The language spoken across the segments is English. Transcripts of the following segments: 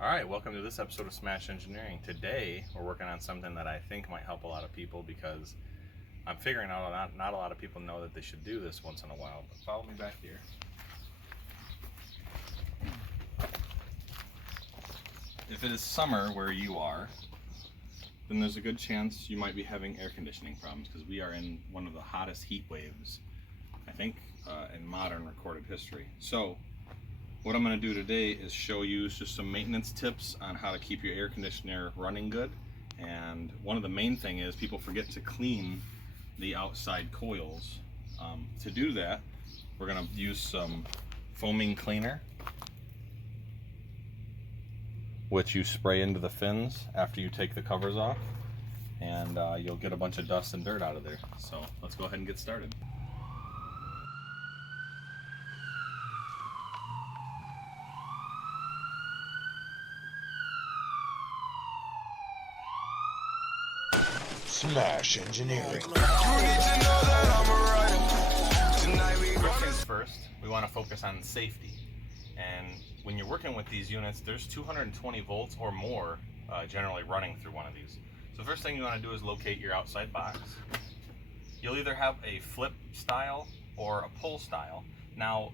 Alright, welcome to this episode of Smash Engineering. Today, we're working on something that I think might help a lot of people because I'm figuring out not a lot of people know that they should do this once in a while. But follow me back here. If it is summer where you are, then there's a good chance you might be having air conditioning problems because we are in one of the hottest heat waves, I think, in modern recorded history. So, what I'm going to do today is show you just some maintenance tips on how to keep your air conditioner running good. And one of the main thing is people forget to clean the outside coils. To do that, we're going to use some foaming cleaner, which you spray into the fins after you take the covers off, and you'll get a bunch of dust and dirt out of there. So let's go ahead and get started. Smash Engineering. First things first, we want to focus on safety. And when you're working with these units, there's 220 volts or more generally running through one of these. So the first thing you want to do is locate your outside box. You'll either have a flip style or a pull style. Now,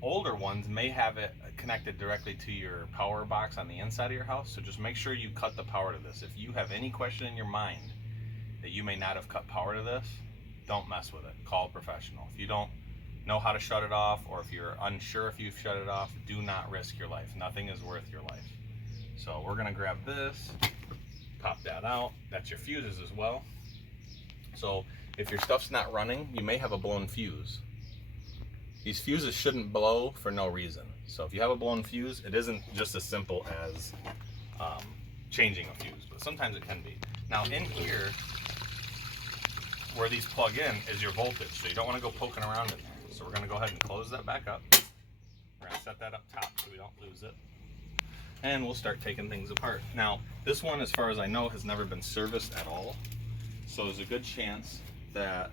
older ones may have it connected directly to your power box on the inside of your house, so just make sure you cut the power to this. If you have any question in your mind that you may not have cut power to this, don't mess with it. Call a professional. If you don't know how to shut it off, or if you're unsure if you've shut it off, do not risk your life. Nothing is worth your life. So we're gonna grab this, pop that out. That's your fuses as well. So if your stuff's not running, you may have a blown fuse. These fuses shouldn't blow for no reason. So if you have a blown fuse, it isn't just as simple as changing a fuse, but sometimes it can be. Now in here, where these plug in is your voltage, so you don't want to go poking around in there. So we're going to go ahead and close that back up. We're going to set that up top so we don't lose it. And we'll start taking things apart. Now, this one, as far as I know, has never been serviced at all. So there's a good chance that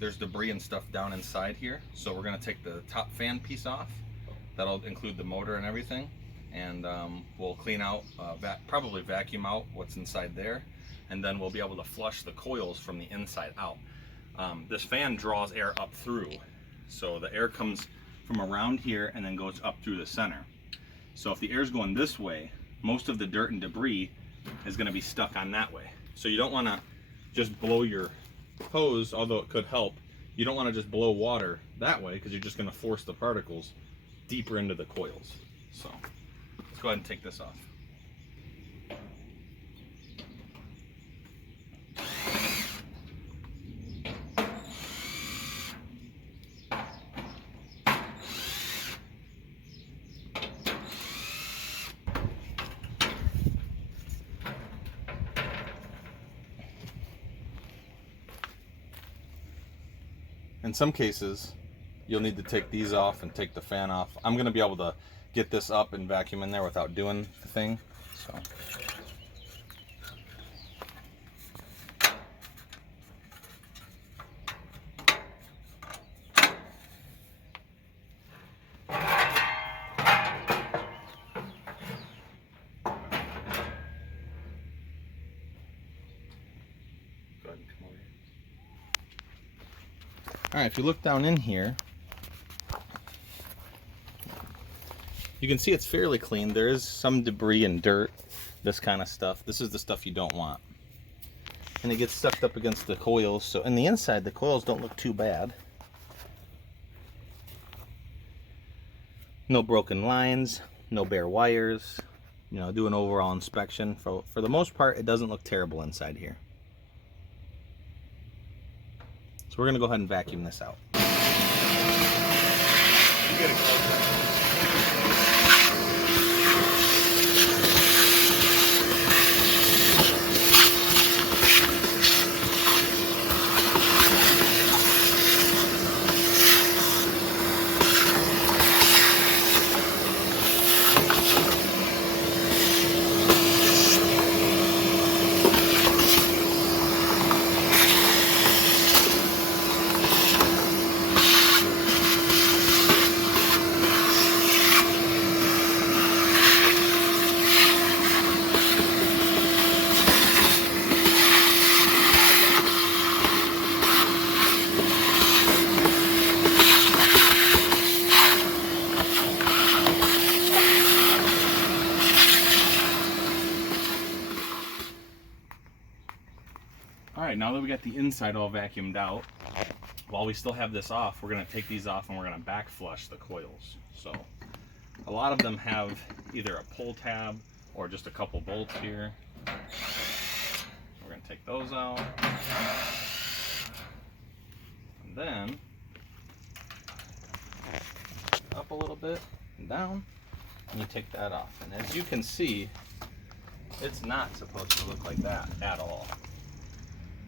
there's debris and stuff down inside here. So we're going to take the top fan piece off. That'll include the motor and everything. And we'll clean out, probably vacuum out what's inside there. And then we'll be able to flush the coils from the inside out. This fan draws air up through, so the air comes from around here and then goes up through the center. So if the air is going this way, most of the dirt and debris is going to be stuck on that way. So you don't want to just blow your hose, although it could help. You don't want to just blow water that way because you're just going to force the particles deeper into the coils. So let's go ahead and take this off. In some cases, you'll need to take these off and take the fan off. I'm going to be able to get this up and vacuum in there without doing the thing. So. Alright, if you look down in here, you can see it's fairly clean. There is some debris and dirt, this kind of stuff. This is the stuff you don't want. And it gets sucked up against the coils. So in the inside, the coils don't look too bad. No broken lines, no bare wires. You know, do an overall inspection. For the most part, it doesn't look terrible inside here. So we're going to go ahead and vacuum this out. Alright, now that we got the inside all vacuumed out, while we still have this off, we're going to take these off and we're going to back flush the coils. So a lot of them have either a pull tab or just a couple bolts here. We're going to take those out. And then up a little bit and down, and you take that off. And as you can see, it's not supposed to look like that at all.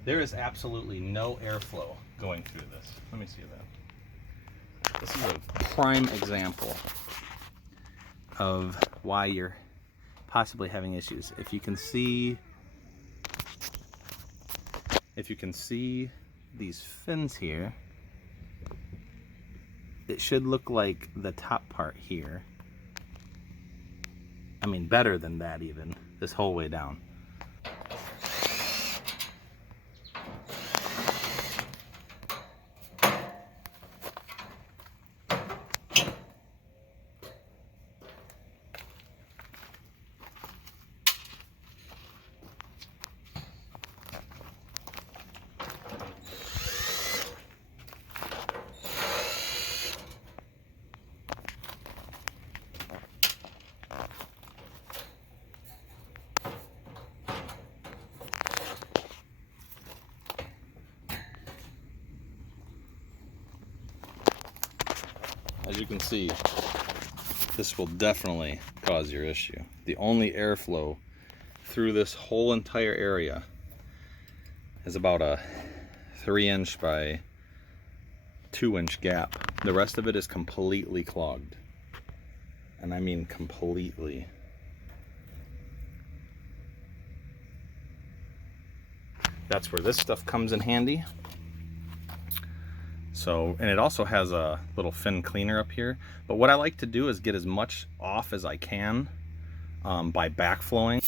There is absolutely no airflow going through this. Let me see that. This is a prime example of why you're possibly having issues. If you can see these fins here, it should look like the top part here. I mean, better than that even, this whole way down. As you can see, this will definitely cause your issue. The only airflow through this whole entire area is about a 3-inch by 2-inch gap. The rest of it is completely clogged. And I mean completely. That's where this stuff comes in handy. So, and it also has a little fin cleaner up here. But what I like to do is get as much off as I can by backflowing.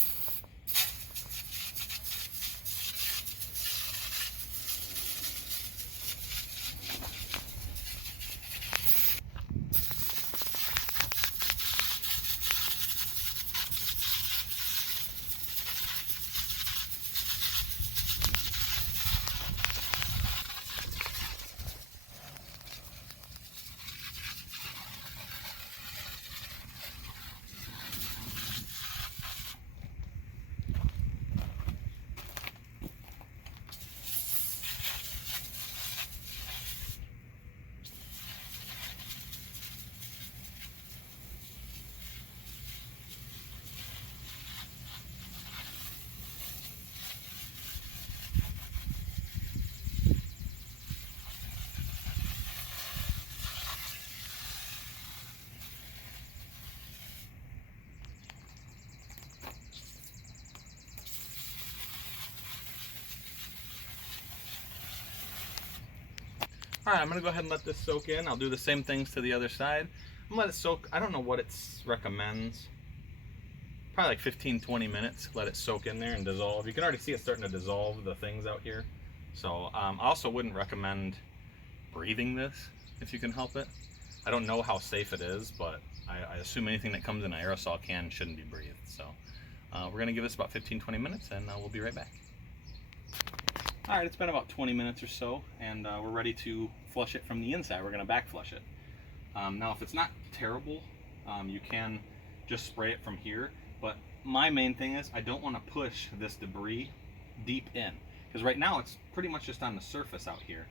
Alright, I'm going to go ahead and let this soak in. I'll do the same things to the other side. I'm going to let it soak. I don't know what it recommends. Probably like 15-20 minutes. Let it soak in there and dissolve. You can already see it starting to dissolve the things out here. So I also wouldn't recommend breathing this if you can help it. I don't know how safe it is, but I assume anything that comes in an aerosol can shouldn't be breathed. So we're going to give this about 15-20 minutes and we'll be right back. Alright, it's been about 20 minutes or so, and we're ready to flush it from the inside. We're going to back flush it. Now, if it's not terrible, you can just spray it from here, but my main thing is I don't want to push this debris deep in, because right now it's pretty much just on the surface out here.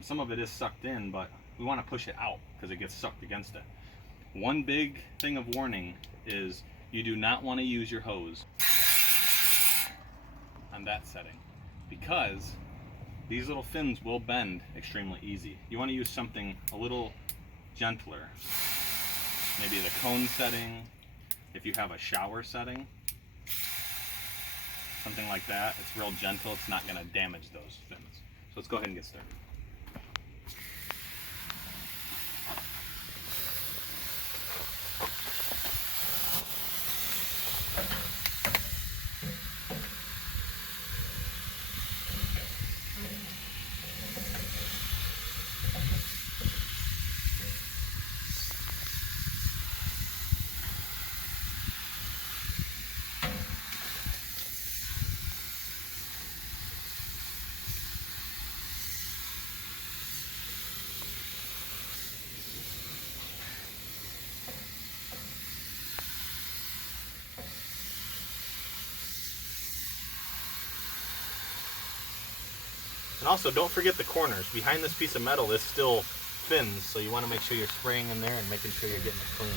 Some of it is sucked in, but we want to push it out because it gets sucked against it. One big thing of warning is you do not want to use your hose on that setting, because these little fins will bend extremely easy. You want to use something a little gentler. Maybe the cone setting, if you have a shower setting, something like that. It's real gentle, it's not going to damage those fins. So let's go ahead and get started. Also, don't forget the corners. Behind this piece of metal is still fins, so you want to make sure you're spraying in there and making sure you're getting it clean.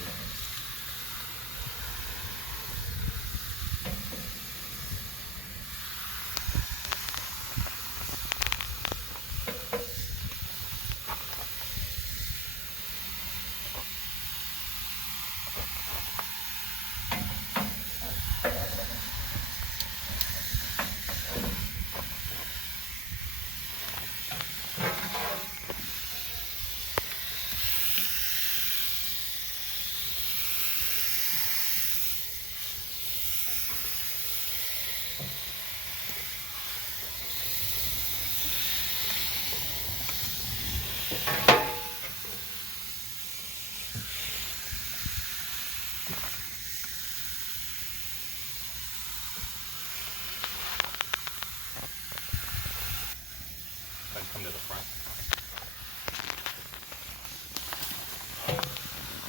Then come to the front.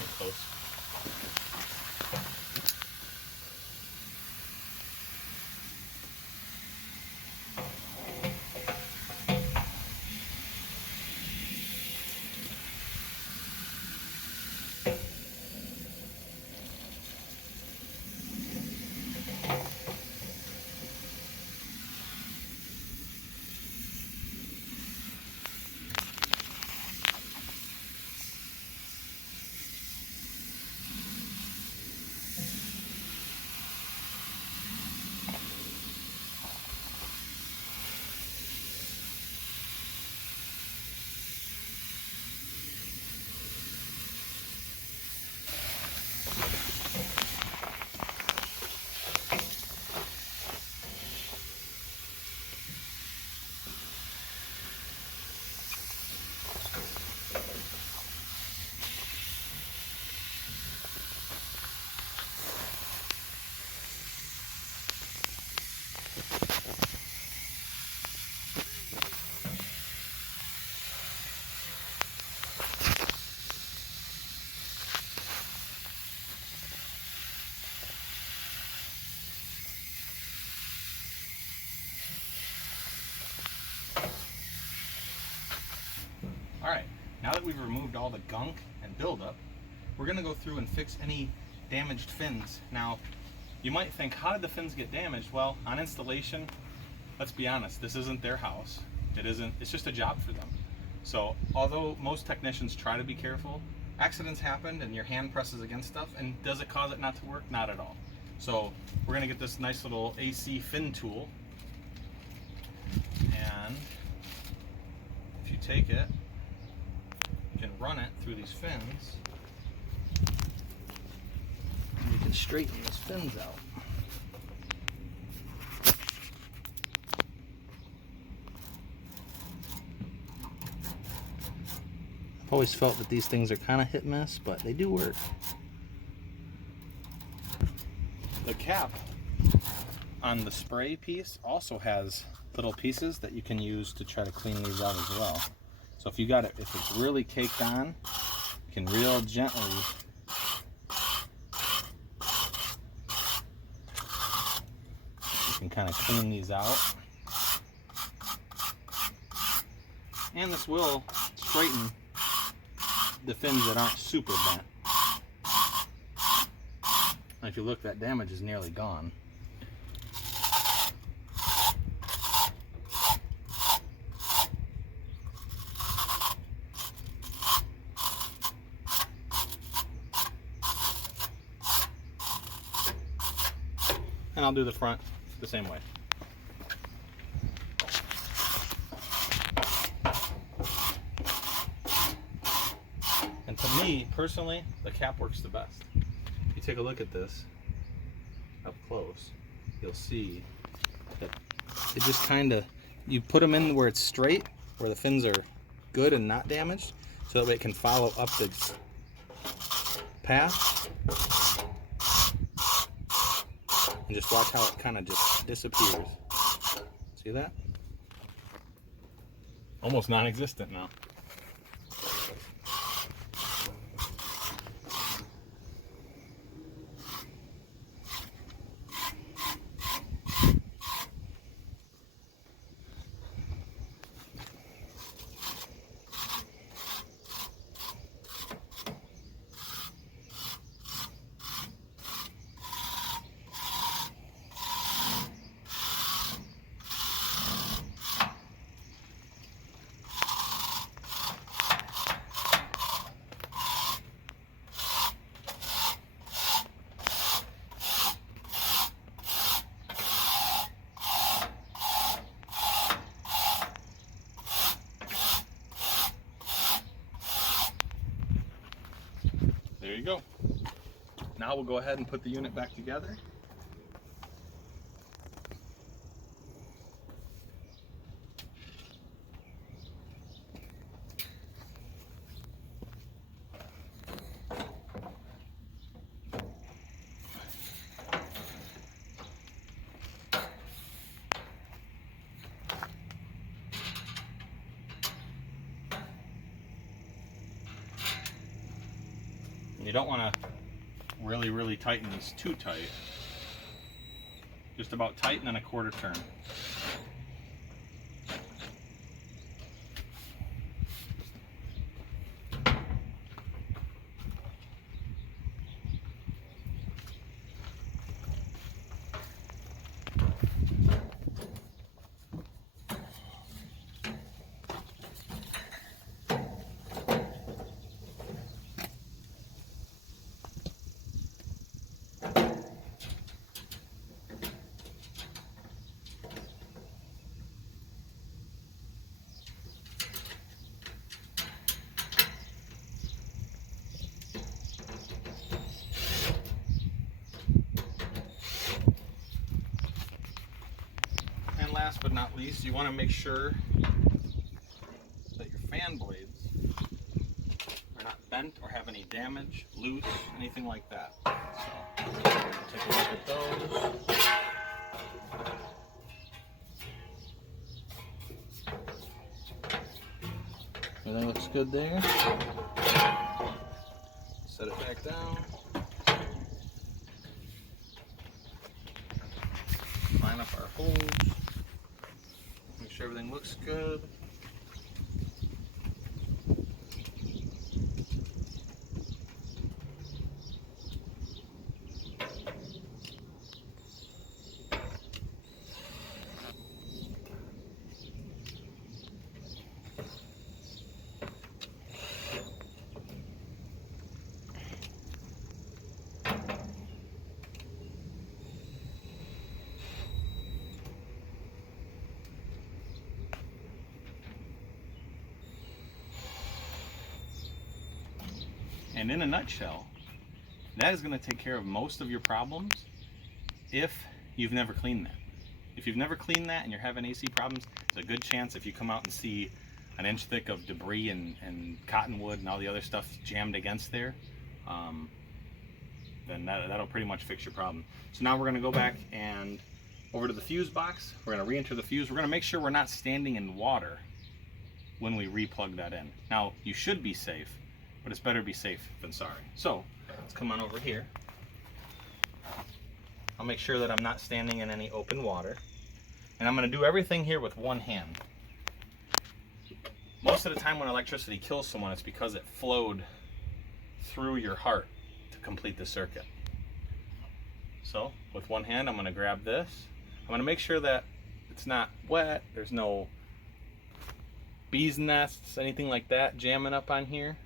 Get close. Alright, now that we've removed all the gunk and buildup, we're going to go through and fix any damaged fins. Now, you might think, how did the fins get damaged? Well, on installation, let's be honest, this isn't their house. It's just a job for them. So, although most technicians try to be careful, accidents happen and your hand presses against stuff, and does it cause it not to work? Not at all. So, we're going to get this nice little AC fin tool, and if you take it, you can run it through these fins, and you can straighten these fins out. I've always felt that these things are kind of hit miss, but they do work. The cap on the spray piece also has little pieces that you can use to try to clean these out as well. So if you got it, if it's really caked on, you can real gently kind of clean these out. And this will straighten the fins that aren't super bent. And if you look, that damage is nearly gone. And I'll do the front the same way. And to me, personally, the cap works the best. If you take a look at this up close, you'll see that it just kind of, you put them in where it's straight, where the fins are good and not damaged, so that way it can follow up the path. And just watch how it kind of just disappears. See that? Almost non-existent now. you go. Now we'll go ahead and put the unit back together. You don't want to really tighten this too tight. Just about tight and then a quarter turn. Last but not least, you want to make sure that your fan blades are not bent or have any damage, loose, anything like that. So, take a look at those. Everything looks good there. Set it back down. Line up our holes. Make sure everything looks good. And in a nutshell, that is going to take care of most of your problems if you've never cleaned that. If you've never cleaned that and you're having AC problems, there's a good chance if you come out and see an inch thick of debris and cottonwood and all the other stuff jammed against there, then that'll pretty much fix your problem. So now we're going to go back and over to the fuse box. We're going to re-enter the fuse. We're going to make sure we're not standing in water when we re-plug that in. Now, you should be safe, but it's better be safe than sorry. So let's come on over here. I'll make sure that I'm not standing in any open water. And I'm going to do everything here with one hand. Most of the time when electricity kills someone, it's because it flowed through your heart to complete the circuit. So with one hand, I'm going to grab this. I'm going to make sure that it's not wet. There's no bees nests, anything like that jamming up on here.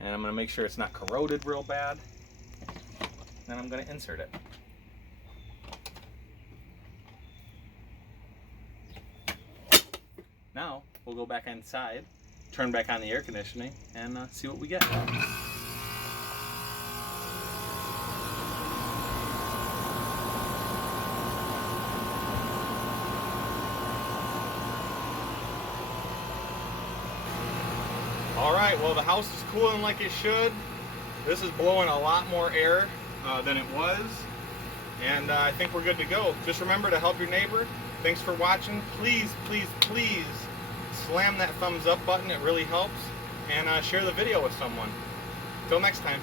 And I'm going to make sure it's not corroded real bad. Then I'm going to insert it. Now we'll go back inside, turn back on the air conditioning, and see what we get. Alright, well the house is cooling like it should. This is blowing a lot more air than it was. And I think we're good to go. Just remember to help your neighbor. Thanks for watching. Please, please, please slam that thumbs up button. It really helps. And share the video with someone. Till next time.